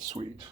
Sweet.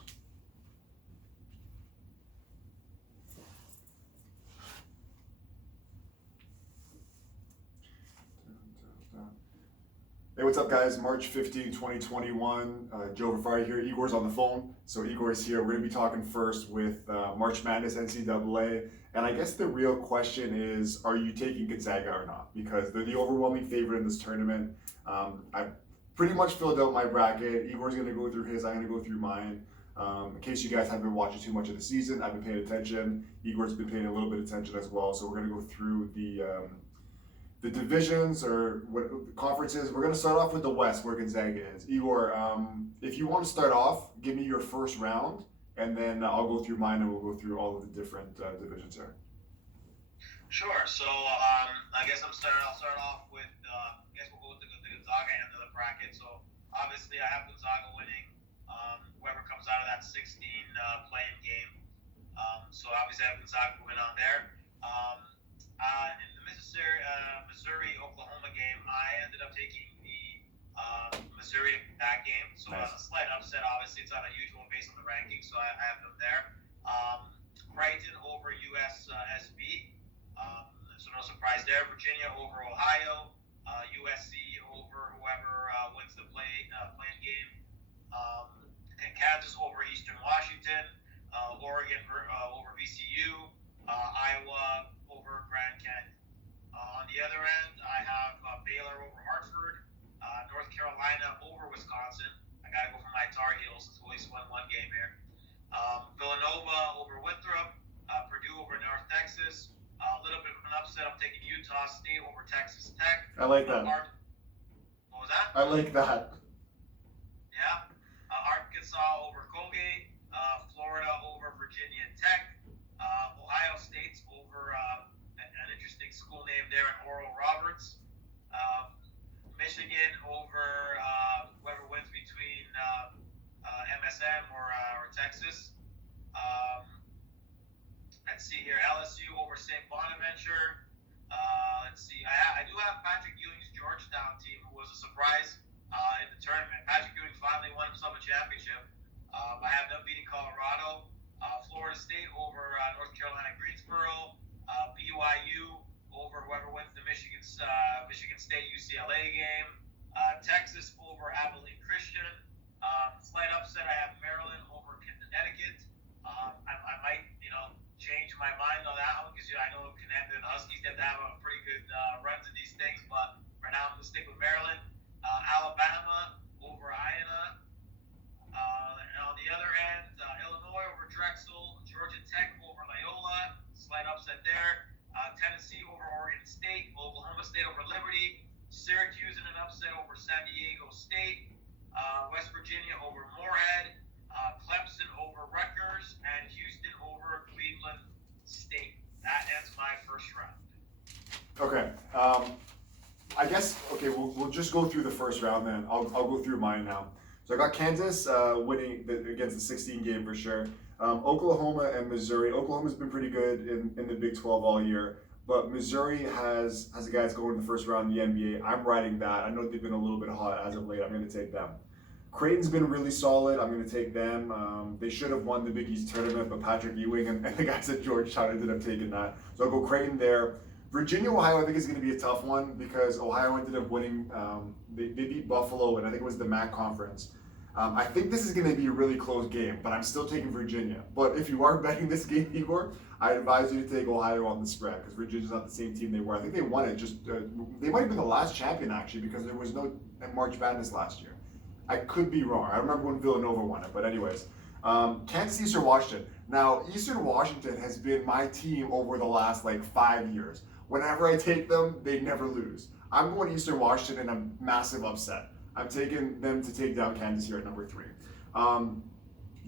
Hey, what's up, guys? March 15, 2021. Joe Vafari here. Igor's on the phone. So Igor's here. We're going to be talking first with March Madness NCAA. And I guess the real question is, are you taking Gonzaga or not? Because they're the overwhelming favorite in this tournament. I've pretty much filled out my bracket. Igor's going to go through his. I'm going to go through mine. In case you guys haven't been watching too much of the season, I've been paying attention. Igor's been paying a little bit of attention as well. So we're going to go through the divisions or what conferences. We're going to start off with the West, where Gonzaga is. Igor, if you want to start off, give me your first round, and then I'll go through mine, and we'll go through all of the different divisions there. Sure. So I guess I'll start off with. I guess we'll go with the Gonzaga end of the bracket. So obviously, I have Gonzaga winning. Whoever comes out of that 16 playing game. So obviously, I have Gonzaga moving on there. In the Missouri-Oklahoma game, I ended up taking the Missouri that game. So nice. A slight upset, obviously. It's not a huge one based on the rankings, so I have them there. Creighton over USSB. So no surprise there. Virginia over Ohio. USC over whoever wins the playing game. Kansas over Eastern Washington. Oregon over VCU. Iowa over Grand Canyon. On the other end, I have Baylor over Hartford, North Carolina over Wisconsin. I got to go for my Tar Heels since we at least won one game here. Villanova over Winthrop, Purdue over North Texas. A little bit of an upset. I'm taking Utah State over Texas Tech. I like that. What was that? I like that. Yeah. Arkansas over Colgate. Florida over Virginia Tech. Ohio State's over an interesting school name there in Oral Roberts. Michigan over whoever wins between MSM or Texas. Let's see here. LSU over St. Bonaventure. Let's see. I do have Patrick Ewing's Georgetown team, who was a surprise in the tournament. Patrick Ewing finally won himself a championship. I have them beating Colorado. Florida State over North Carolina Greensboro. BYU over whoever wins the Michigan State UCLA game. Texas over Abilene Christian. Slight upset. I have Maryland over Connecticut. I might, change my mind on that one because I know Connecticut and the Huskies tend to have a pretty good runs in these things, but right now I'm going to stick with Maryland. Alabama over Iowa. On the other end, Illinois over Drexel. Georgia Tech over Loyola. Slight upset there. Tennessee over Oregon State. Oklahoma State over Liberty. Syracuse in an upset over San Diego State. West Virginia over Moorhead. Clemson over Rutgers. And Houston over Cleveland State. That ends my first round. Okay. I guess, we'll just go through the first round then. I'll go through mine now. So I got Kansas winning against the 16 game for sure. Oklahoma and Missouri. Oklahoma's been pretty good in the Big 12 all year, but Missouri has the guys going in the first round in the NBA. I'm riding that. I know they've been a little bit hot as of late. I'm going to take them. Creighton's been really solid. I'm going to take them. They should have won the Big East tournament, but Patrick Ewing and the guys at Georgetown ended up taking that. So I'll go Creighton there. Virginia, Ohio, I think is going to be a tough one because Ohio ended up winning. They beat Buffalo, and I think it was the MAC conference. I think this is going to be a really close game, but I'm still taking Virginia. But if you are betting this game, Igor, I advise you to take Ohio on the spread because Virginia's not the same team they were. I think they won it. They might have been the last champion, actually, because there was no March Madness last year. I could be wrong. I remember when Villanova won it, but anyways. Kansas, Eastern Washington. Now, Eastern Washington has been my team over the last 5 years. Whenever I take them, they never lose. I'm going Eastern Washington in a massive upset. I'm taking them to take down Kansas here at number 3.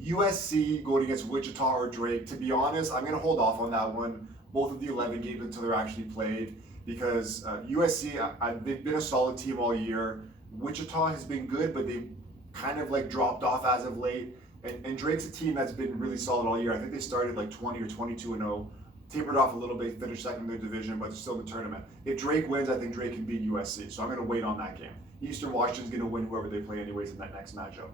USC going against Wichita or Drake. To be honest, I'm going to hold off on that one, both of the 11 games until they're actually played, because USC, they've been a solid team all year. Wichita has been good, but they've kind of dropped off as of late. And Drake's a team that's been really solid all year. I think they started 20 or 22-0. Tapered off a little bit, finished second in their division, but still in the tournament. If Drake wins, I think Drake can beat USC, so I'm going to wait on that game. Eastern Washington's going to win whoever they play anyways in that next matchup.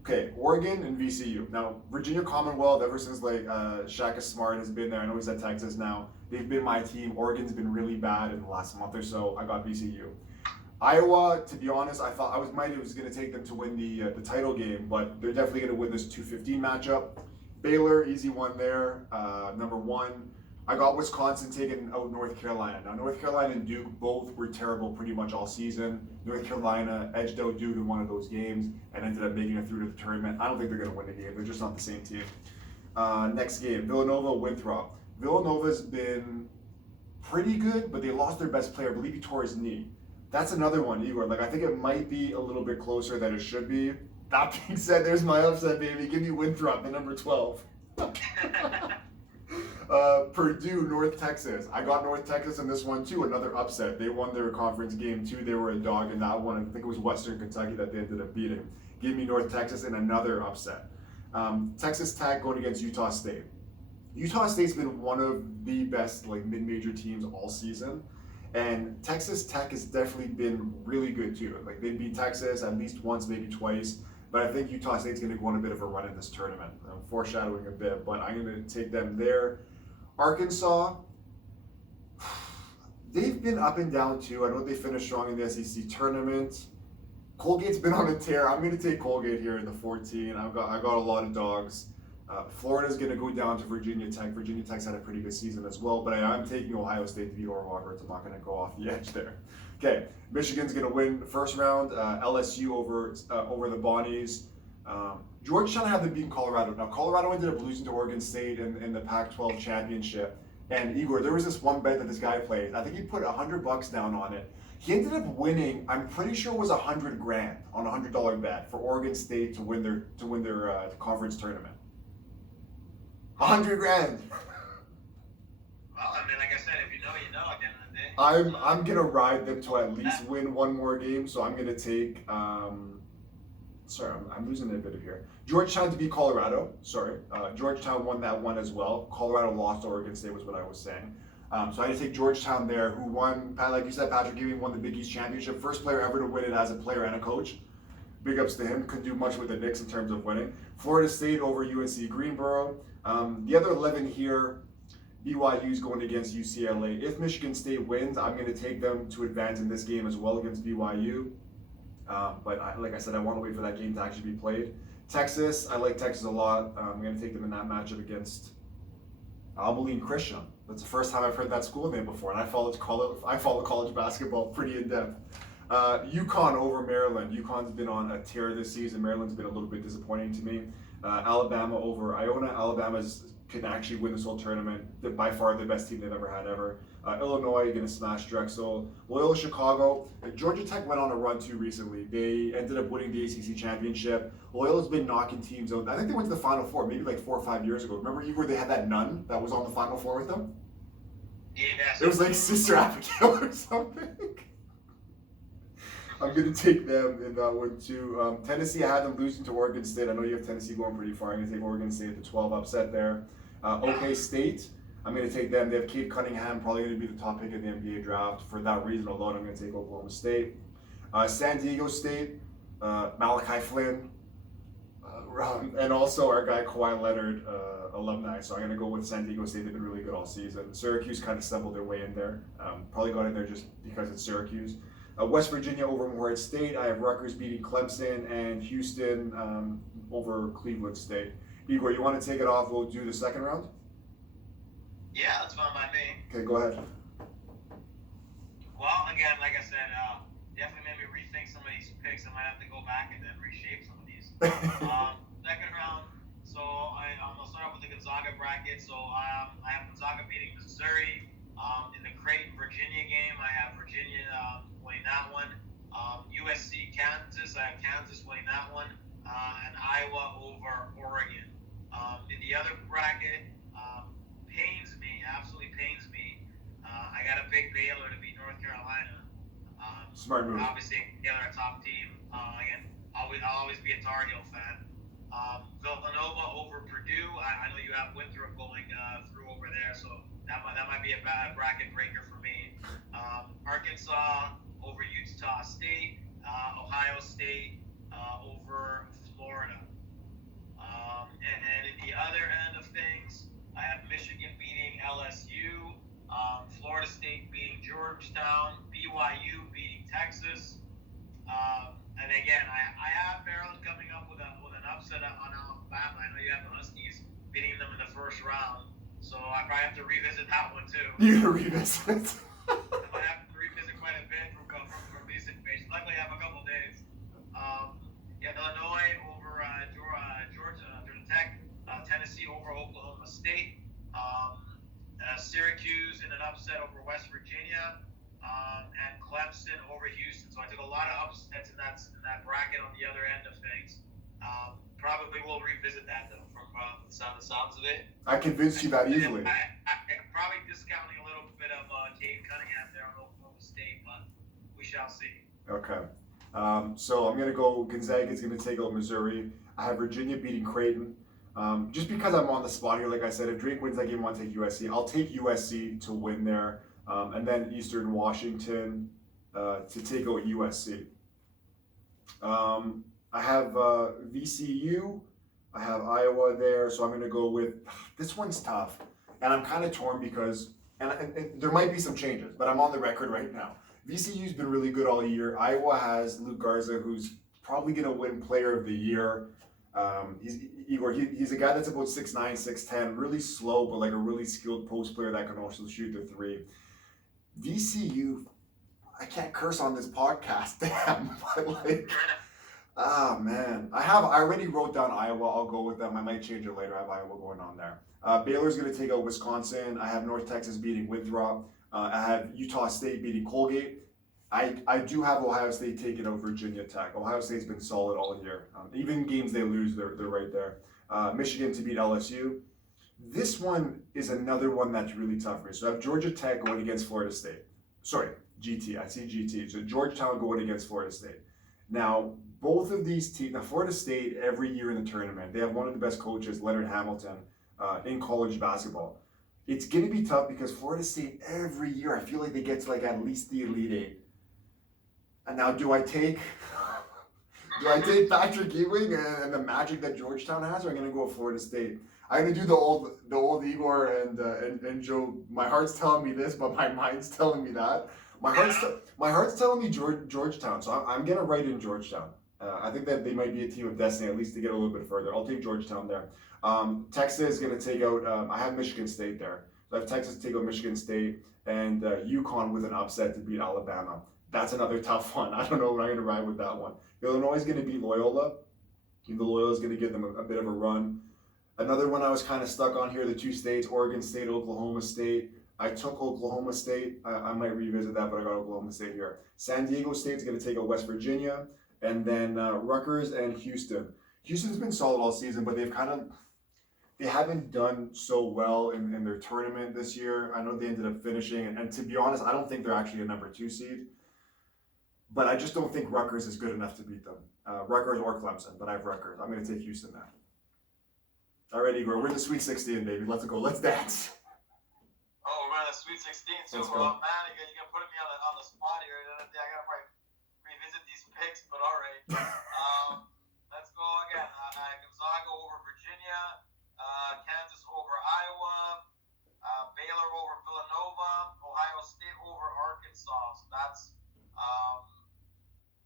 Okay, Oregon and VCU. Now, Virginia Commonwealth, ever since like Shaka Smart has been there, I know he's at Texas now. They've been my team. Oregon's been really bad in the last month or so. I got VCU. Iowa, to be honest, I thought I was going to take them to win the title game, but they're definitely going to win this 2:15 matchup. Baylor, easy one there. Number one. I got Wisconsin taking out North Carolina. Now, North Carolina and Duke both were terrible pretty much all season. North Carolina edged out Duke in one of those games and ended up making it through to the tournament. I don't think they're going to win the game. They're just not the same team. Next game, Villanova, Winthrop. Villanova's been pretty good, but they lost their best player. I believe he tore his knee. That's another one, Igor. Like, I think it might be a little bit closer than it should be. That being said, there's my upset, baby. Give me Winthrop, the number 12. Purdue, North Texas. I got North Texas in this one too. Another upset. They won their conference game too. They were a dog in that one. I think it was Western Kentucky that they ended up beating. Give me North Texas in another upset. Texas Tech going against Utah State. Utah State's been one of the best like mid-major teams all season. And Texas Tech has definitely been really good too. Like they beat Texas at least once, maybe twice. But I think Utah State's going to go on a bit of a run in this tournament. I'm foreshadowing a bit, but I'm going to take them there. Arkansas, they've been up and down too. I know they finished strong in the SEC tournament. Colgate's been on a tear. I'm going to take Colgate here in the 14. I got a lot of dogs. Florida's going to go down to Virginia Tech. Virginia Tech's had a pretty good season as well, but I'm taking Ohio State to beat Oral Roberts. I'm not going to go off the edge there. Okay, Michigan's going to win the first round. LSU over the Bonnies. Georgetown had them beating Colorado. Now, Colorado ended up losing to Oregon State in the Pac-12 championship. And Igor, there was this one bet that this guy played. I think he put $100 down on it. He ended up winning. I'm pretty sure it was $100,000 on a $100 bet for Oregon State to win their conference tournament. $100,000. Well, I mean, like I said, if you know, you know. At the end of the day. I'm gonna ride them to at least win one more game. So I'm gonna take. Sorry, I'm losing a bit of here. Georgetown to beat Colorado. Sorry, Georgetown won that one as well. Colorado lost to Oregon State was what I was saying. So I had to take Georgetown there, who won, like you said, Patrick Ewing won the Big East Championship. First player ever to win it as a player and a coach. Big ups to him. Couldn't do much with the Knicks in terms of winning. Florida State over UNC Greensboro. The other 11 here, BYU's going against UCLA. If Michigan State wins, I'm going to take them to advance in this game as well against BYU. Like I said, I want to wait for that game to actually be played. Texas, I like Texas a lot. I'm going to take them in that matchup against Abilene Christian. That's the first time I've heard that school name before, and I follow college basketball pretty in depth. UConn over Maryland. UConn's been on a tear this season. Maryland's been a little bit disappointing to me. Alabama over Iona. Alabama's can actually win this whole tournament. They're by far the best team they've ever had ever. Illinois going to smash Drexel. Loyola Chicago. Georgia Tech went on a run too recently. They ended up winning the ACC championship. Loyola's been knocking teams out. I think they went to the Final Four maybe like 4 or 5 years ago. Remember, Igor, they had that nun that was on the Final Four with them? Yes. It was like Sister Abigail or something. I'm going to take them in that one too. Tennessee, I had them losing to Oregon State. I know you have Tennessee going pretty far. I'm going to take Oregon State at the 12 upset there. OK State, I'm going to take them. They have Cade Cunningham, probably going to be the top pick in the NBA draft. For that reason alone, I'm going to take Oklahoma State. San Diego State, Malachi Flynn, and also our guy Kawhi Leonard, alumni. So I'm going to go with San Diego State. They've been really good all season. Syracuse kind of stumbled their way in there. Probably got in there just because it's Syracuse. West Virginia over Morehead State. I have Rutgers beating Clemson and Houston over Cleveland State. Igor, you want to take it off? We'll do the second round? Yeah, that's fine by me. Okay, go ahead. Well, again, like I said, definitely made me rethink some of these picks. I might have to go back and then reshape some of these. Second round, so I'm going to start off with the Gonzaga bracket. So I have Gonzaga beating Missouri. In the Creighton, Virginia game, I have Virginia winning that one. USC, Kansas, I have Kansas winning that one. And Iowa over Oregon. In the other bracket, absolutely pains me. I got to pick Baylor to beat North Carolina. Smart move. Obviously, Baylor a top team. Again, I'll always be a Tar Heel fan. Villanova over Purdue. I know you have Winthrop going through over there, so that might be a bad bracket breaker for me. Arkansas over Utah State. Ohio State over Florida. I know you have the Huskies beating them in the first round, so I probably have to revisit that one too. You're gonna revisit. I might have to revisit quite a bit from these situations. Luckily, I have a couple days. Illinois over Georgia Tech, Tennessee over Oklahoma State, Syracuse in an upset over West Virginia, and Clemson over Houston. So I took a lot of upsets in that bracket on the other end of things. Probably will revisit that though from the sounds of it. I convinced you that easily. I'm probably discounting a little bit of Cade Cunningham there on Oklahoma State, but we shall see. Okay. So I'm gonna go. Gonzaga is gonna take out Missouri. I have Virginia beating Creighton. Just because I'm on the spot here, like I said, if Drake wins that game, I want to take USC. I'll take USC to win there, and then Eastern Washington to take out USC. I have VCU. I have Iowa there, so I'm going to go with, this one's tough. And I'm kind of torn because, and there might be some changes, but I'm on the record right now. VCU's been really good all year. Iowa has Luke Garza, who's probably going to win Player of the Year. He's a guy that's about 6'9", 6'10", really slow, but like a really skilled post player that can also shoot the three. VCU, I can't curse on this podcast, damn, but like, man. I already wrote down Iowa. I'll go with them. I might change it later. I have Iowa going on there. Baylor's going to take out Wisconsin. I have North Texas beating Winthrop. I have Utah State beating Colgate. I do have Ohio State taking out Virginia Tech. Ohio State's been solid all year. Even games they lose, they're right there. Michigan to beat LSU. This one is another one that's really tough for me. So I have Georgia Tech going against Florida State. Sorry, GT. I see GT. So Georgetown going against Florida State. Now, both of these teams, now Florida State, every year in the tournament, they have one of the best coaches, Leonard Hamilton, in college basketball. It's going to be tough because Florida State, every year, I feel like they get to like at least the Elite Eight. And now, do I take Patrick Ewing and the magic that Georgetown has, or am I going to go with Florida State? I'm going to do the old Igor and Joe. My heart's telling me this, but my mind's telling me that. My heart's telling me Georgetown, so I'm going to write in Georgetown. I think that they might be a team of destiny, at least to get a little bit further. I'll take Georgetown there. Texas is going to take out, I have Michigan State there. So I have Texas take out Michigan State, and UConn with an upset to beat Alabama. That's another tough one. I don't know what I'm going to ride with that one. Illinois is going to beat Loyola. The Loyola is going to give them a bit of a run. Another one I was kind of stuck on here, the two states, Oregon State, Oklahoma State. I took Oklahoma State. I might revisit that, but I got Oklahoma State here. San Diego State's going to take out West Virginia. And then Rutgers and Houston. Houston's been solid all season, but they haven't done so well in their tournament this year. I know they ended up finishing, and to be honest, I don't think they're actually a number 2 seed. But I just don't think Rutgers is good enough to beat them. Rutgers or Clemson, but I have Rutgers. I'm going to take Houston now. All right, Igor, we're in the Sweet 16, baby. Let's go. Let's dance. Oh, we're in the Sweet 16. So, man, you're putting me on the spot here. I got to probably revisit these picks, but all right. Let's go again. Gonzaga over Virginia, Kansas over Iowa, Baylor over Villanova, Ohio State over Arkansas. So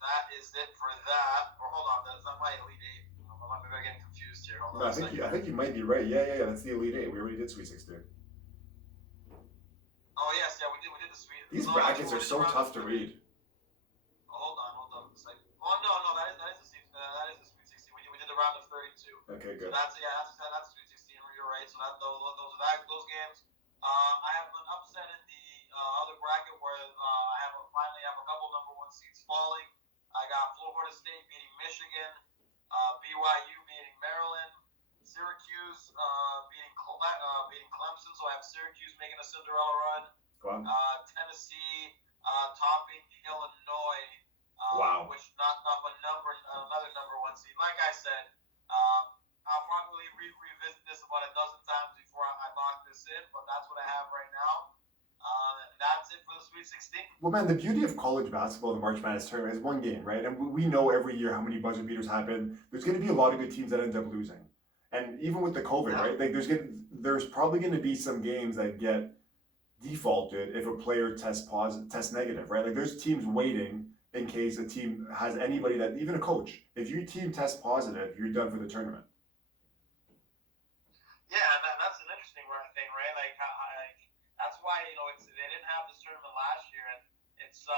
that is it for that. Or hold on, that's not my Elite Eight. Maybe I'm getting confused here. No, I think you might be right. Yeah. That's the Elite Eight. We already did Sweet 16. Oh yes, yeah, we did the Sweet. These brackets are so tough to read. Hold on. Oh no, that is the Sweet 16. We did the round of 32. Okay, good. So that's Sweet 16. You're right. So those games. I have an upset in the other bracket where I finally have a couple number 1 seeds falling. I got Florida State beating Michigan, BYU beating Maryland, Syracuse beating Clemson. So I have Syracuse making a Cinderella run. Wow. Tennessee topping Illinois. Wow. Which knocked off another number 1 seed. Like I said, I'll probably revisit this about a dozen times before I lock this in, but that's what I have right now. And that's it for the Sweet 16. Well, man, the beauty of college basketball, the March Madness tournament, is one game, right? And we know every year how many buzzer beaters happen. There's going to be a lot of good teams that end up losing. And even with the COVID, right? Like there's probably going to be some games that get defaulted if a player tests negative, right? Like there's teams waiting in case a team has anybody that, even a coach, if your team tests positive, you're done for the tournament. last year, and it's so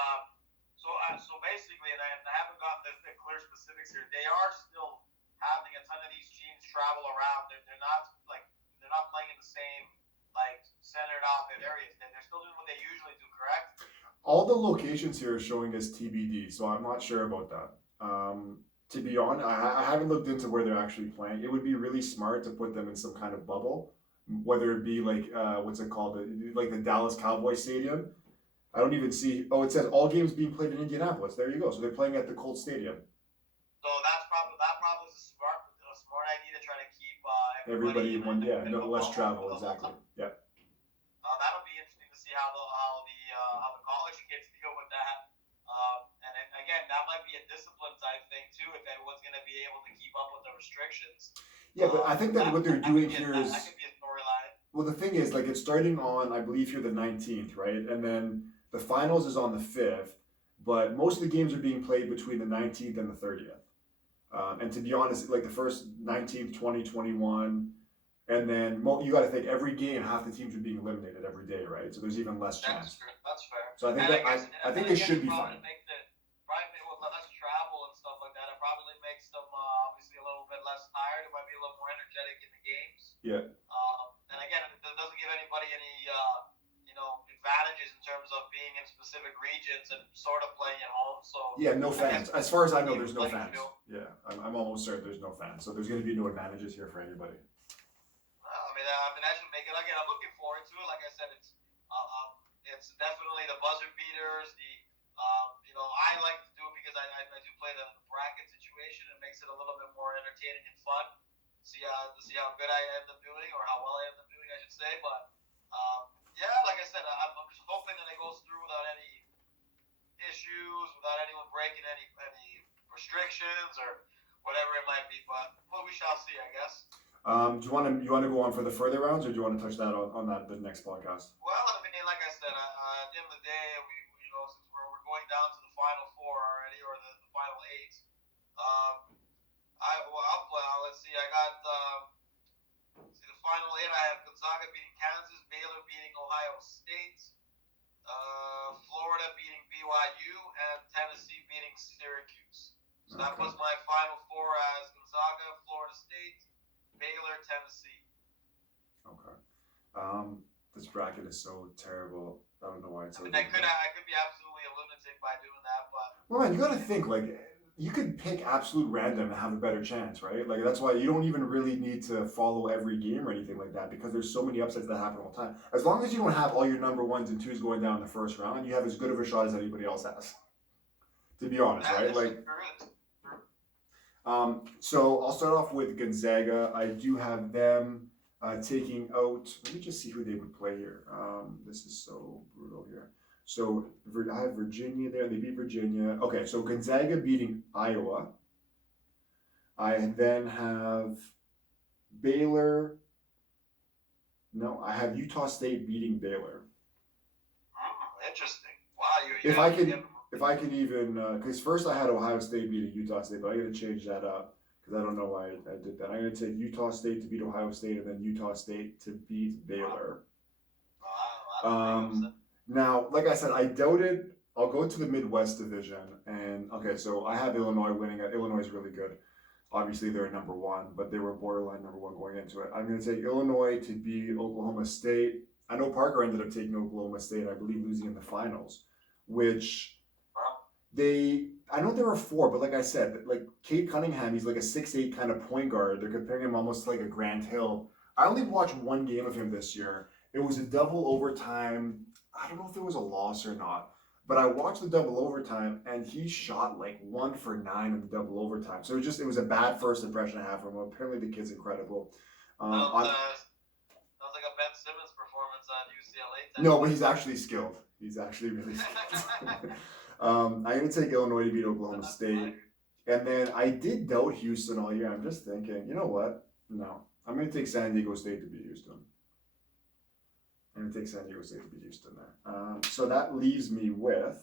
basically, and I haven't gotten the clear specifics here. They are still having a ton of these teams travel around. They're not playing in the same centered off areas. They're still doing what they usually do, correct? All the locations here are showing as TBD, so I'm not sure about that. To be honest, I haven't looked into where they're actually playing. It would be really smart to put them in some kind of bubble, whether it be like what's it called, like the Dallas Cowboys Stadium. I don't even see. Oh, it says all games being played in Indianapolis. There you go. So they're playing at the Colts Stadium. So that probably is a smart idea to try to keep Everybody in one. Yeah, no less travel. the Exactly. Yeah. That'll be interesting to see how the college kids deal with that. Again, that might be a discipline type thing too, if everyone's going to be able to keep up with the restrictions. Yeah, but I think that what they're doing here is that could be a storyline. well, the thing is, like, it's starting on, I believe, here the 19th, right? And then the finals is on the 5th, but most of the games are being played between the 19th and the 30th. And to be honest, like the first 19th, 20, 21, and then you got to think every game, half the teams are being eliminated every day, right? So there's even less chance. That's fair. So I think they should be fine. Probably with less travel and stuff like that, it probably makes them obviously a little bit less tired. It might be a little more energetic in the games. Yeah. And again, it doesn't give anybody any advantages in terms of being in specific regions and sort of playing at home. So yeah, no fans. As far as I know, there's no fans. Yeah, I'm almost certain there's no fans. So there's going to be no advantages here for anybody. I mean, that should make it. Again, I'm looking forward to it. Like I said, it's definitely the buzzer beaters. I like to do it because I do play the bracket situation. It makes it a little bit more entertaining and fun. See how good I end up doing, or how well I end up doing, I should say. But yeah, like I said, I'm just hoping that it goes through without any issues, without anyone breaking any restrictions or whatever it might be. But we shall see, I guess. Do you want to go on for the further rounds, or do you want to touch that on the next podcast? Well, I mean, like I said, at the end of the day, since we're going down to the final four already, or the final eight, let's see. I got the final eight. I have Gonzaga beating Kansas, Baylor beating Ohio State, Florida beating BYU, and Tennessee beating Syracuse. So that was my final four as Gonzaga, Florida State, Baylor, Tennessee. Okay. This bracket is so terrible. I don't know why it's so. I could be absolutely a lunatic by doing that, but. Well, man, you got to think like you could pick absolute random and have a better chance, right? Like that's why you don't even really need to follow every game or anything like that, because there's so many upsets that happen all the time. As long as you don't have all your number ones and twos going down in the first round, you have as good of a shot as anybody else has. To be honest, right? Like. So I'll start off with Gonzaga. I do have them taking out. Let me just see who they would play here. This is so brutal here. So I have Virginia there. They beat Virginia. Okay, so Gonzaga beating Iowa. I then have Baylor. No, I have Utah State beating Baylor. Oh, interesting. Wow, If I can even, because first I had Ohio State beating Utah State, but I got to change that up because I don't know why I did that. I'm going to take Utah State to beat Ohio State and then Utah State to beat Baylor. Now, like I said, I doubted. I'll go to the Midwest Division, and okay, so I have Illinois winning. Illinois is really good. Obviously, they're number one, but they were borderline number one going into it. I'm going to take Illinois to beat Oklahoma State. I know Parker ended up taking Oklahoma State, I believe, losing in the finals, which. I know there were four, but like I said, like Cade Cunningham, he's like a 6'8" kind of point guard. They're comparing him almost to like a Grant Hill. I only watched one game of him this year. It was a double overtime. I don't know if it was a loss or not, but I watched the double overtime and he shot like 1 for 9 in the double overtime. So it was a bad first impression I have from him. Apparently the kid's incredible. Sounds like a Ben Simmons performance on UCLA. No, but he's actually skilled. He's actually really skilled. I'm going to take Illinois to beat Oklahoma State. And then I did doubt Houston all year. I'm just thinking, you know what? No. I'm going to take San Diego State to beat Houston. I'm going to take San Diego State to beat Houston there. So that leaves me with...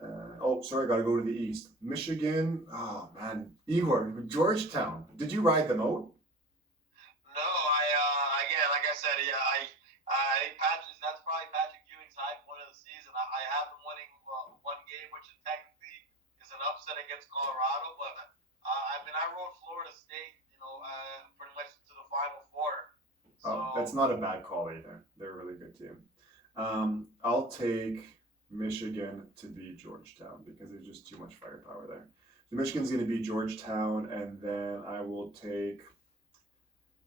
I got to go to the East. Michigan. Oh, man. Igor, Georgetown. Did you ride them out? No, again, like I said, yeah, I think that's probably Patrick upset against Colorado, but I mean, I wrote Florida State, pretty much to the Final Four. So, Oh, that's not a bad call either. They're a really good team. I'll take Michigan to beat Georgetown because there's just too much firepower there. So Michigan's going to beat Georgetown, and then I will take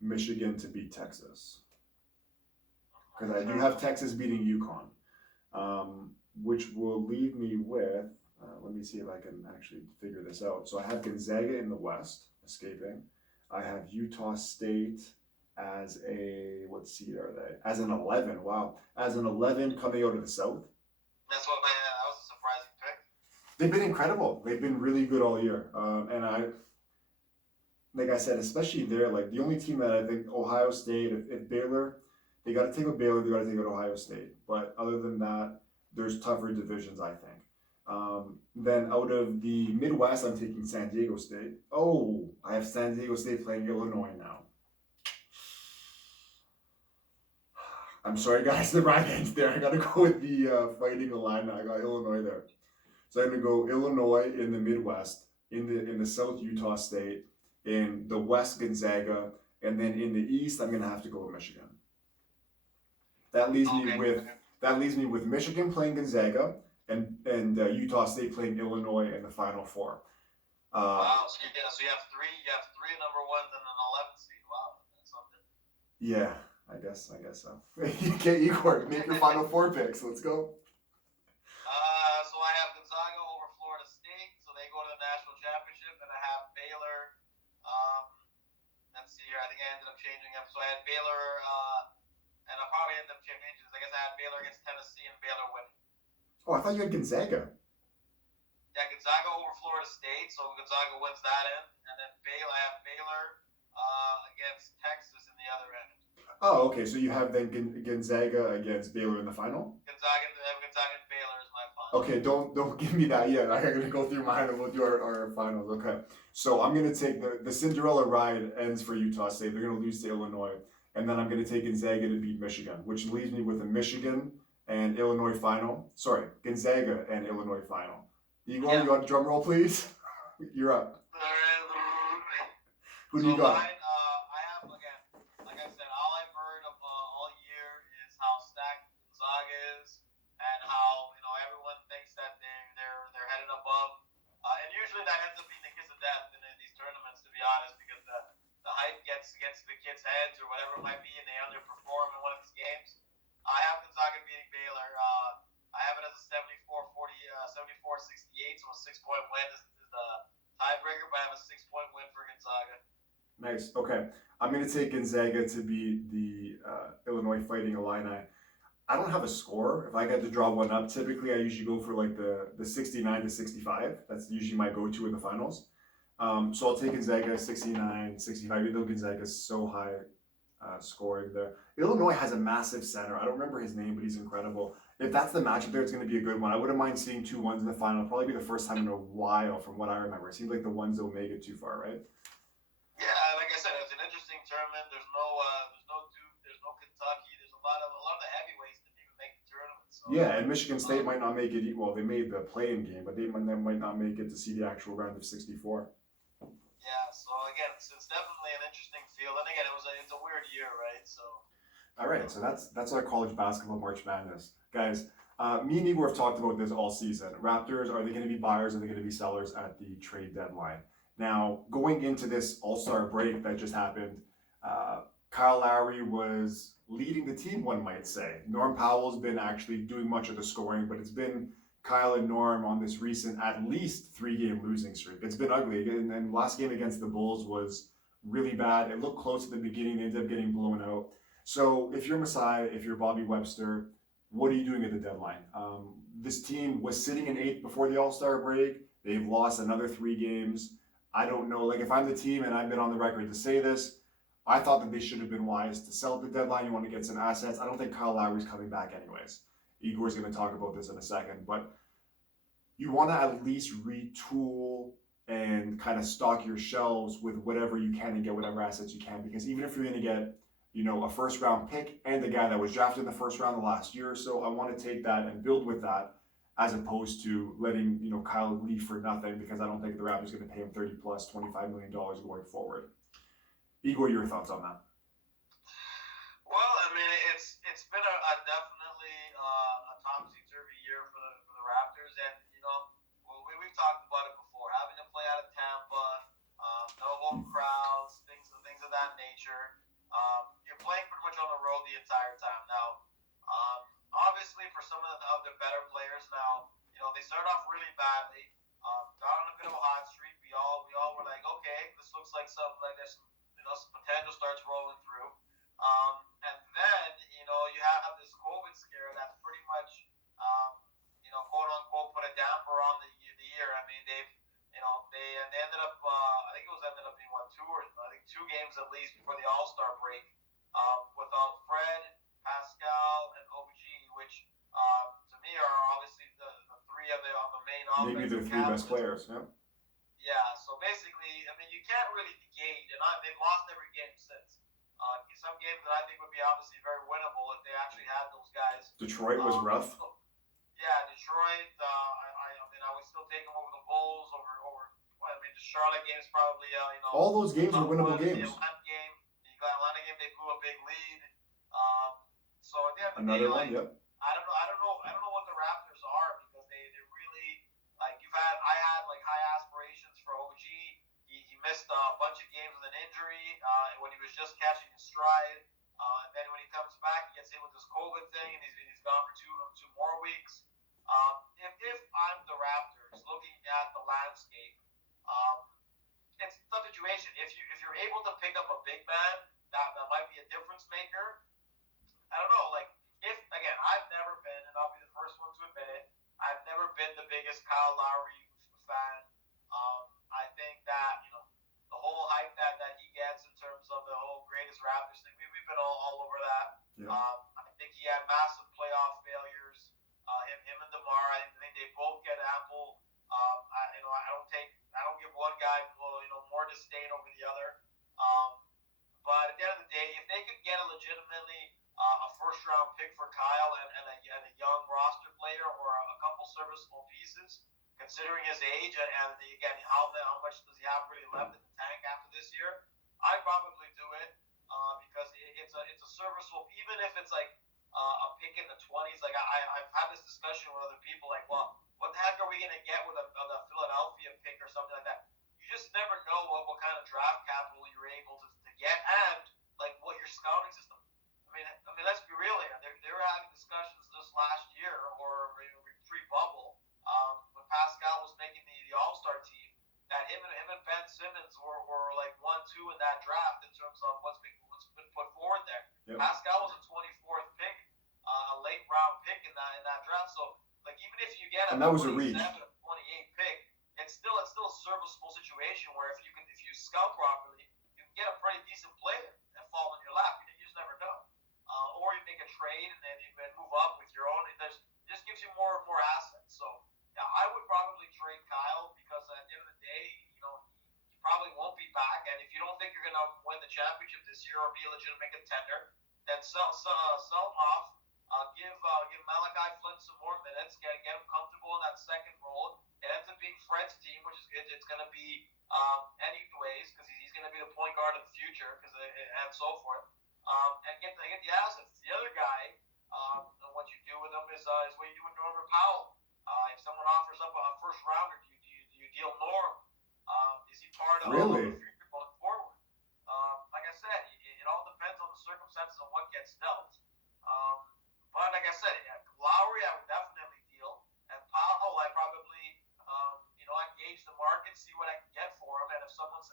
Michigan to beat Texas because I do have Texas beating UConn, which will leave me with. Let me see if I can actually figure this out. So I have Gonzaga in the West, escaping. I have Utah State as what seed are they? As an 11. Wow, as an 11 coming out of the South. That's what that was a surprising pick. They've been incredible. They've been really good all year. And like I said, especially there, like the only team that I think Ohio State, if Baylor, they got to take out Baylor, they got to take out Ohio State. But other than that, there's tougher divisions, I think. Then out of the Midwest, I'm taking San Diego State. Oh, I have San Diego State playing Illinois now. I'm sorry, guys, the right hand's there. I got to go with the Fighting Illini. I got Illinois there. So I'm going to go Illinois in the Midwest, in the South Utah State, in the West Gonzaga, and then in the East, I'm going to have to go with Michigan. That leaves me with Michigan playing Gonzaga, and Utah State playing Illinois in the Final Four. Wow, so you have three number ones and an 11 seed. Wow, that's something. Yeah, I guess so. Igor, make your Final Four picks. Let's go. So I have Gonzaga over Florida State, so they go to the national championship, and I have Baylor. Let's see here. I think I ended up changing them. So I had Baylor, and I'll probably end up changing. I guess I had Baylor against Tennessee and Baylor winning. Oh, I thought you had Gonzaga. Yeah, Gonzaga over Florida State, so Gonzaga wins that end, and then I have Baylor against Texas in the other end. Oh, okay. So you have then Gonzaga against Baylor in the final. Gonzaga and Baylor is my final. Okay, don't give me that yet. I'm gonna go through mine and we'll do our finals. Okay. So I'm gonna take the Cinderella ride ends for Utah State. They're gonna lose to Illinois, and then I'm gonna take Gonzaga to beat Michigan, which leaves me with a Michigan and Illinois final. Sorry, Gonzaga and Illinois final. Igor, you want a drum roll, please? You're up. Who do you got? Mine, I have, again, like I said, all I've heard of all year is how stacked Gonzaga is and how everyone thinks that they're headed above. And usually that ends up being the kiss of death in these tournaments, to be honest, because the hype gets to the kids' heads or whatever it might be, and they underperform in one of these games. I have Gonzaga beating Baylor. I have it as a 74-68, so a 6-point win is the tiebreaker, but I have a 6-point win for Gonzaga. Nice. Okay. I'm going to take Gonzaga to beat the Illinois Fighting Illini. I don't have a score. If I get to draw one up, typically I usually go for like the 69 to 65. That's usually my go-to in the finals. So I'll take Gonzaga 69, 65, even though Gonzaga is so high scoring there. Illinois has a massive center. I don't remember his name, but he's incredible. If that's the matchup there, it's going to be a good one. I wouldn't mind seeing 2 1s in the final. It'll probably be the first time in a while from what I remember. It seems like the ones don't make it too far, right? Yeah, like I said, it's an interesting tournament. There's no Duke, there's no Kentucky. There's a lot of the heavyweights didn't even make the tournament. So. Yeah, and Michigan State might not make it. Well, they made the play-in game, but they might not make it to see the actual round of 64. Yeah, so again, it's definitely an interesting field. And again, it's a weird year, right? So. All right, so that's our college basketball March Madness, guys. Me and Igor have talked about this all season. Raptors, are they going to be buyers? Are they going to be sellers at the trade deadline? Now, going into this All-Star break that just happened, Kyle Lowry was leading the team, one might say. Norm Powell's been actually doing much of the scoring, but it's been Kyle and Norm on this recent at least 3-game losing streak. It's been ugly, and last game against the Bulls was really bad. It looked close at the beginning. They ended up getting blown out. So if you're Masai, if you're Bobby Webster, what are you doing at the deadline? This team was sitting in 8th before the All-Star break. They've lost another 3 games. I don't know. Like, if I'm the team, and I've been on the record to say this, I thought that they should have been wise to sell at the deadline. You want to get some assets. I don't think Kyle Lowry's coming back anyways. Igor's going to talk about this in a second. But you want to at least retool and kind of stock your shelves with whatever you can and get whatever assets you can. Because even if you're going to get, a first-round pick and the guy that was drafted in the first round the last year or so, I want to take that and build with that as opposed to letting Kyle leave for nothing, because I don't think the Raptors are going to pay him 30 plus $25 million going forward. Igor, your thoughts on that? Well, I mean, it's been a definitely a topsy turvy year for the Raptors, and we've talked about it before. Having to play out of Tampa, no home crowds, things of that nature. You're playing pretty much on the road the entire time. Now, obviously, for some of the better players now, they started off really badly. Got on a bit of a hot streak. We all were like, okay, this looks like something like this. Some potential starts rolling through. And then, you have this COVID scare that's pretty much, quote unquote, put a damper on the year. I mean, they ended up, I think it ended up being two games at least before the All-Star break, without Fred, Pascal, and OG, which to me are obviously the three of the main offensive. Maybe the three best players. Yeah. Yeah. So basically, I mean, you can't really negate, and they've lost every game since. Some games that I think would be obviously very winnable if they actually had those guys. Detroit was rough. Yeah, Detroit. I would still take them over the Bulls. The Charlotte game is probably all those games were winnable games. The Atlanta game, they blew a big lead. So at the end of the Another day, one, yep. I don't know what the Raptors are, because they really, like, I had like high aspirations for OG. He missed a bunch of games with an injury when he was just catching his stride. And then when he comes back, he gets hit with this COVID thing, and he's gone for two more weeks. If I'm the Raptors looking at the landscape, it's a tough situation. If you're able to pick up a big man, that might be a difference maker. I don't know. Like, again, I've never been, and I'll be the first one to admit it, I've never been the biggest Kyle Lowry fan. I think that the whole hype that he gets in terms of the whole greatest Raptors thing, we've been all over that. Yeah. I think he had massive playoff failures. Him and DeMar, I think they both get ample. I don't give one guy more disdain over the other. But at the end of the day, if they could get a legitimately a first round pick for Kyle and a young roster player or a couple serviceable pieces, considering his age and again how much does he have really left in the tank after this year, I'd probably do it because it's a serviceable, even if it's like a pick in the 20s. Like I've had this discussion with other people, like, well, what the heck are we gonna get with a Philadelphia pick or something like that? You just never know what kind of draft capital you're able to get, and like what your scouting system. I mean, let's be real here. They were having discussions this last year or pre-bubble when Pascal was making the All-Star team, that him and Ben Simmons were like 1-2 in that draft in terms of what's been put forward there. Yep. Pascal was a 24th pick, a late round pick in that draft. So like even if you get a 27 or 28 pick, it's still a serviceable situation where if you scout properly, you can get a pretty decent player and fall in your lap. You just never know. Or you make a trade and then you move up with your own. It just gives you more assets. So yeah, I would probably trade Kyle, because at the end of the day, he probably won't be back. And if you don't think you're going to win the championship this year or be a legitimate contender, then sell him off. Give Malachi Flynn some more minutes. Get him comfortable in that second role. It ends up being Fred's team, which is good. It's going to be anyways, because he's going to be the point guard of the future, and so forth. And get the assets. The other guy, and what you do with him is what you do with Norman Powell. If someone offers up a first rounder, do you deal Norm? Is he part of the future going forward? Like I said, it all depends on the circumstances of what gets dealt. But like I said, Lowry I would definitely deal, and Powell I probably I gauge the market, see what I can get for him, and if someone's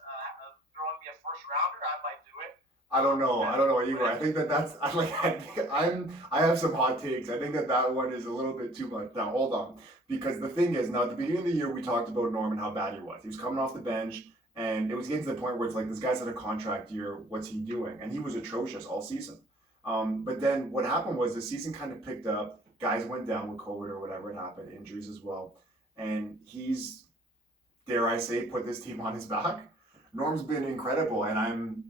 throwing me a first rounder, I might do it. I don't know, Igor. I think that's I have some hot takes. I think that one is a little bit too much. Now hold on, because the thing is, now at the beginning of the year we talked about Norman, how bad he was. He was coming off the bench, and it was getting to the point where it's like, this guy's had a contract year. What's he doing? And he was atrocious all season. But then what happened was the season kind of picked up. Guys went down with COVID or whatever it happened, injuries as well, and he's, dare I say, put this team on his back. Norm's been incredible, and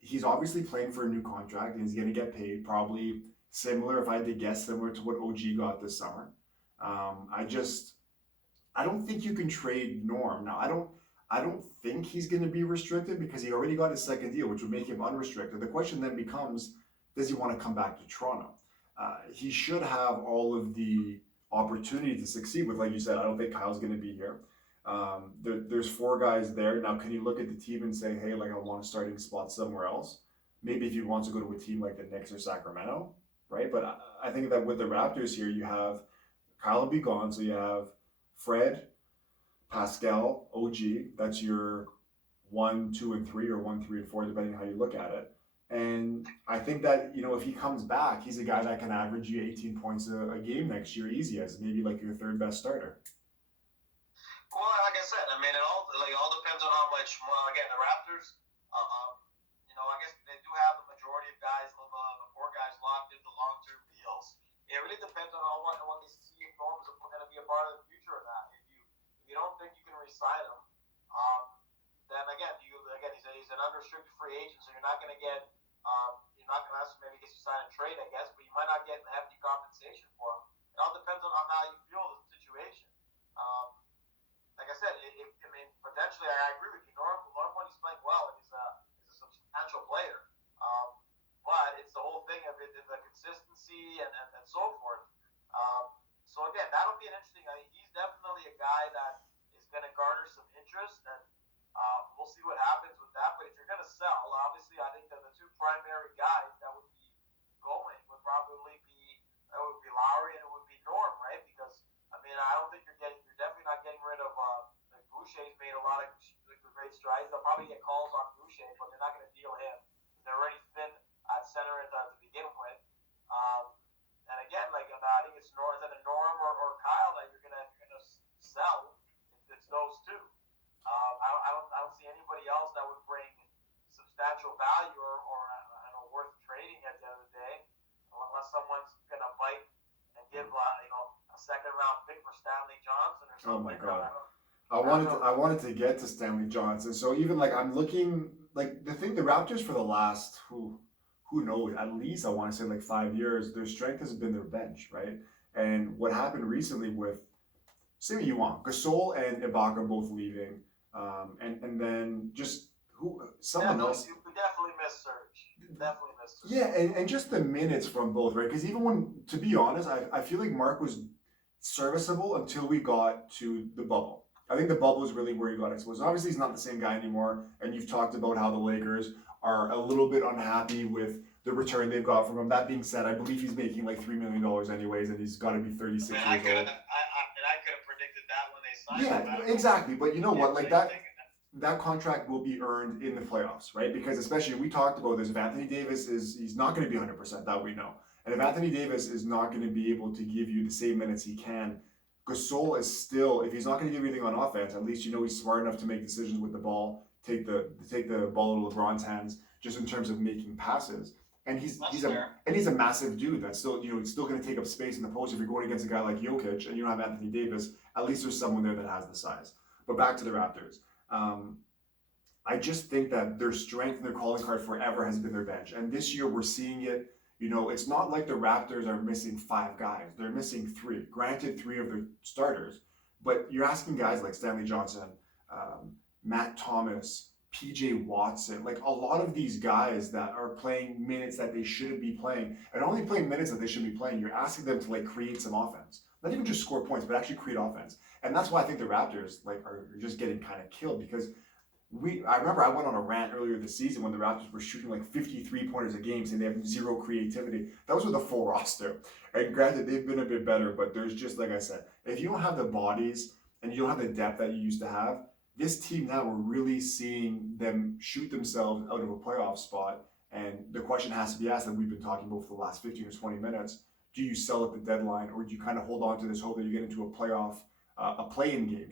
he's obviously playing for a new contract, and he's going to get paid probably similar, if I had to guess, similar to what OG got this summer. I don't think you can trade Norm. Now, I don't think he's going to be restricted because he already got his second deal, which would make him unrestricted. The question then becomes, does he want to come back to Toronto? He should have all of the opportunity to succeed with, like you said, I don't think Kyle's going to be here. There's four guys there. Now, can you look at the team and say, hey, like I want a starting spot somewhere else? Maybe if he wants to go to a team like the Knicks or Sacramento, right? But I think that with the Raptors here, you have Kyle will be gone, so you have Fred, Pascal, OG. That's your 1, 2, and 3, or 1, 3, and 4, depending on how you look at it. And I think that, if he comes back, he's a guy that can average you 18 points a game next year easy as maybe like your third best starter. Well, like I said, I mean, it all depends on how much. Well, again, the Raptors, I guess they do have the majority of guys, the four guys locked into long-term deals. It really depends on what they see if Norm is going to be a part of the future or not. If you don't think you can re-sign him, then again, he's an unrestricted free agent, so you're not going to get. You're not going to ask him maybe get you sign a trade, I guess, but you might not get an hefty compensation for him. It all depends on how you feel the situation. Like I said, potentially, I agree with you. Norm, when he's playing well, and he's a substantial player. But it's the whole thing of it, the consistency and so forth. So again, that'll be an interesting. He's definitely a guy that is going to garner some interest, and we'll see what happens with that. But if you're going to sell, obviously, I think that the two primary guys that would be going would probably be Lowry and it would be Norm, right? Because I don't think you're definitely not getting rid of. Boucher's made a lot of great strides. They'll probably get calls on Boucher, but they're not going to deal him. They're already thin at center to begin with. And again, I think it's either Norm or Kyle that you're gonna sell. It's those two. I don't see anybody else that would bring substantial value or worth trading at the end of the day, unless someone's gonna bite and give a second round pick for Stanley Johnson or something. Oh my God. I wanted to get to Stanley Johnson. So even I'm looking the Raptors for the last who knows, at least I want to say 5 years, their strength has been their bench, right? And what happened recently with, say what you want, Gasol and Ibaka both leaving, and then just someone else. You definitely missed Serge. Definitely missed Serge. Yeah, and just the minutes from both, right? Because even when, to be honest, I feel like Mark was serviceable until we got to the bubble. I think the bubble is really where he got exposed. Obviously, he's not the same guy anymore, and you've talked about how the Lakers are a little bit unhappy with the return they've got from him. That being said, I believe he's making $3 million anyways, and he's got to be 36 years old. I could have predicted that when they signed him. Yeah, exactly. But you know what? That contract will be earned in the playoffs, right? Because especially, we talked about this, if Anthony Davis he's not going to be 100%, that we know. And if Anthony Davis is not going to be able to give you the same minutes he can, Gasol is still, if he's not going to give anything on offense, at least he's smart enough to make decisions with the ball, take the ball out of LeBron's hands, just in terms of making passes. And he's a massive dude that's still he's still going to take up space in the post. If you're going against a guy like Jokic and you don't have Anthony Davis, at least there's someone there that has the size. But back to the Raptors, I just think that their strength and their calling card forever has been their bench, and this year we're seeing it. It's not like the Raptors are missing 5 guys. They're missing 3. Granted, 3 of their starters. But you're asking guys like Stanley Johnson, Matt Thomas, PJ Watson, a lot of these guys that are playing minutes that they shouldn't be playing, and only playing minutes that they should be playing, you're asking them to create some offense. Not even just score points, but actually create offense. And that's why I think the Raptors are just getting kind of killed, because I remember I went on a rant earlier this season when the Raptors were shooting 53 pointers a game, saying they have zero creativity. That was with a full roster. And granted, they've been a bit better, but there's just, like I said, if you don't have the bodies and you don't have the depth that you used to have, this team now, we're really seeing them shoot themselves out of a playoff spot. And the question has to be asked that we've been talking about for the last 15 or 20 minutes. Do you sell at the deadline, or do you kind of hold on to this hope that you get into a play-in game,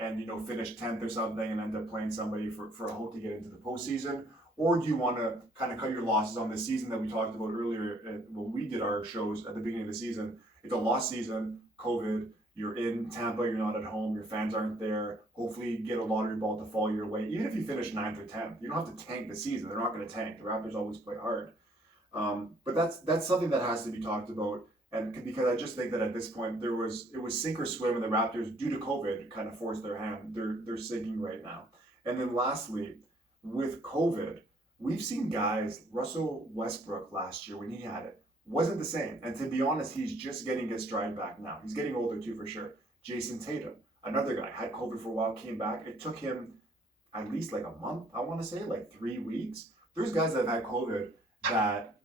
and finish 10th or something and end up playing somebody for a hope to get into the postseason? Or do you want to kind of cut your losses on this season that we talked about earlier when we did our shows at the beginning of the season? It's a lost season, COVID, you're in Tampa, you're not at home, your fans aren't there. Hopefully you get a lottery ball to fall your way. Even if you finish 9th or 10th, you don't have to tank the season. They're not going to tank. The Raptors always play hard. But that's something that has to be talked about. And because I just think that at this point it was sink or swim, and the Raptors, due to COVID, kind of forced their hand. They're sinking right now. And then lastly, with COVID, we've seen guys. Russell Westbrook last year when he had it wasn't the same. And to be honest, he's just getting his stride back now. He's getting older too, for sure. Jason Tatum, another guy, had COVID for a while, came back. It took him at least like a month. I want to say like 3 weeks. There's guys that have had COVID that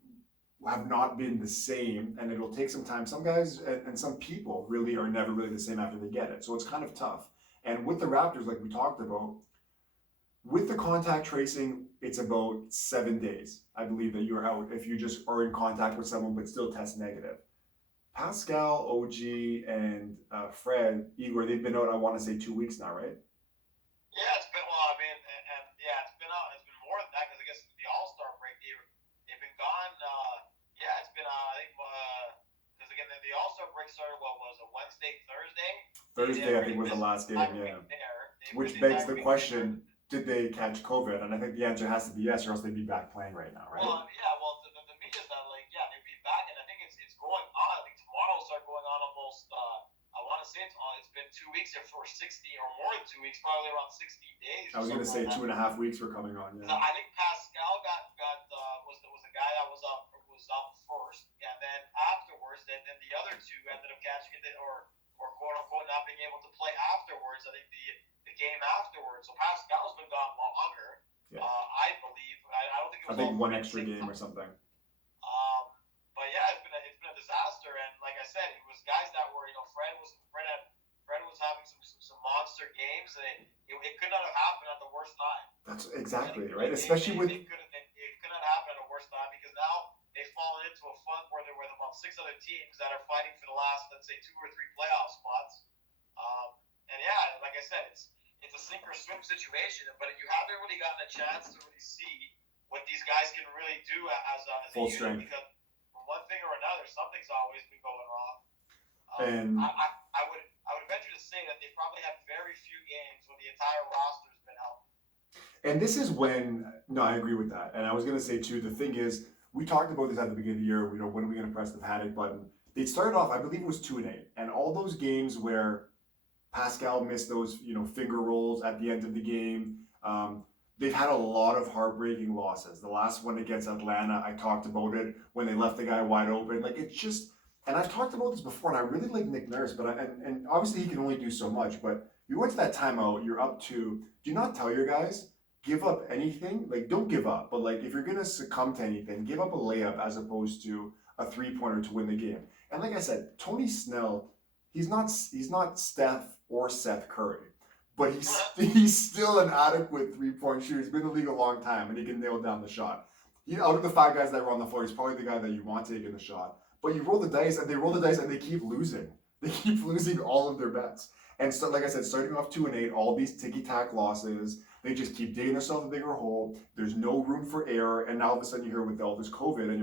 have not been the same, and it'll take some time. Some guys and some people really are never really the same after they get it, so it's kind of tough. And with the Raptors, like we talked about, with the contact tracing, it's about 7 days, I believe, that you're out if you just are in contact with someone but still test negative. Pascal, OG, and Fred, Igor, they've been out, I want to say 2 weeks now, right? Yeah, it's been well. I mean, and yeah, it's been more than that because I guess the All-Star break they've been gone. Yeah, it's been I think because again the All-Star break started what was it, Wednesday, Thursday. Thursday, I think, was the last game. Yeah. Which begs the question: did they catch COVID? And I think the answer has to be yes, or else they'd be back playing right now, right? Well, yeah. Well, the media's not like they'd be back, and I think it's going on. I think tomorrow will start going on almost. I want to say it's been 2 weeks for 60 or more than 2 weeks, probably around 16 days. I was going to say 2.5 weeks were coming on. Yeah. I think Pascal was the guy that was up first, and then afterwards, then the other two ended up catching it or quote unquote not being able to play afterwards. I think the game afterwards. So Pascal's been gone longer. Yeah. I believe. I don't think it was. I think one extra game or something. But yeah, it's been a disaster, and like I said, it was guys that were Fred was having some monster games, and it could not have happened at the worst time. That's exactly right, especially with. It could not happen at the worst time because now they've fallen into a funk where they're with about 6 other teams that are fighting for the last, let's say, 2 or 3 playoff spots. And yeah, like I said, it's a sink or swim situation, but you haven't really gotten a chance to really see what these guys can really do as a full unit strength. Because one thing or another, something's always been going wrong. And I would venture to say that they probably had very few games when the entire roster's been out. And this is when, no, I agree with that. And I was going to say too, the thing is, we talked about this at the beginning of the year. When are we going to press the panic button? They started off, I believe it was 2-8, and all those games where Pascal missed those, finger rolls at the end of the game. They've had a lot of heartbreaking losses. The last one against Atlanta, I talked about it when they left the guy wide open. Like, it's just, and I've talked about this before, and I really like Nick Nurse, but and obviously he can only do so much. But you go into that timeout, you're up 2. Do not tell your guys give up anything. Like, don't give up, but like if you're gonna succumb to anything, give up a layup as opposed to a 3-pointer to win the game. And like I said, Tony Snell, he's not Steph or Seth Curry, but he's still an adequate 3-point shooter. He's been in the league a long time, and he can nail down the shot. Out of the 5 guys that were on the floor, he's probably the guy that you want taking the shot. But you roll the dice, and they keep losing. They keep losing all of their bets. And so, like I said, starting off 2-8, all these ticky-tack losses, they just keep digging themselves a bigger hole. There's no room for error, and now all of a sudden you hear with all this COVID, and